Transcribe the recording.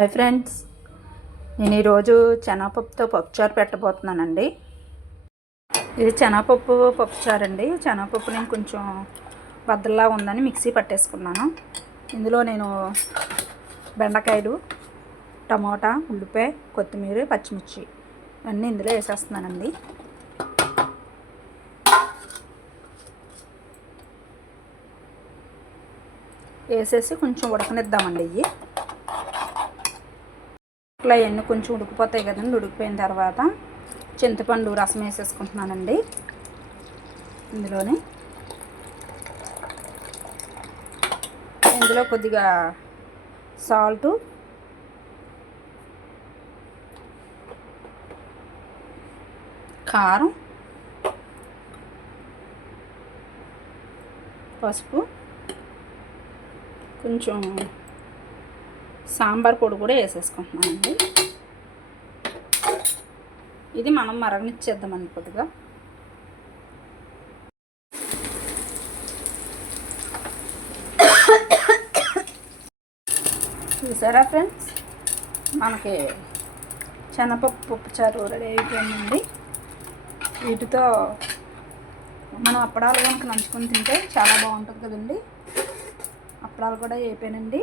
Hi friends. నేను ఈరోజు శనగపప్పుతో పప్పుచారు పెట్టబోతున్నానండి. ఇది శనగపప్పు పప్పుచారు అండి శనగపప్పు నేను కొంచెం బద్దల్లా ఉందని మిక్సీ పట్టేసుకున్నాను. ఇందులో నేను బెండకాయలు టమోటా ఉల్లిపాయ కొత్తిమీర పచ్చిమిర్చి అన్నీ ఇందులో వేసేస్తున్నానండి. వేసేసి కొంచెం ఉడకనిద్దామండి ఇవి. ఇట్లా అవన్నీ కొంచెం ఉడికిపోతాయి కదండి. ఉడికిపోయిన తర్వాత చింతపండు రసం వేసేసుకుంటున్నానండి. ఇందులోనే ఇందులో కొద్దిగా సాల్టు కారం పసుపు కొంచెం సాంబార్ పొడి కూడా వేసేసుకుంటున్నామండి ఇది మనం మరగనిచ్చేద్దామండి కొద్దిగా. చూసారా ఫ్రెండ్స్? మనకి శనగపప్పు పప్పుచారు రెడీ అయిపోయిందండి. వీటితో మనం అప్పడాలు కనుక నంచుకొని తింటే చాలా బాగుంటుంది కదండి. అప్పడాలు కూడా అయిపోయానండి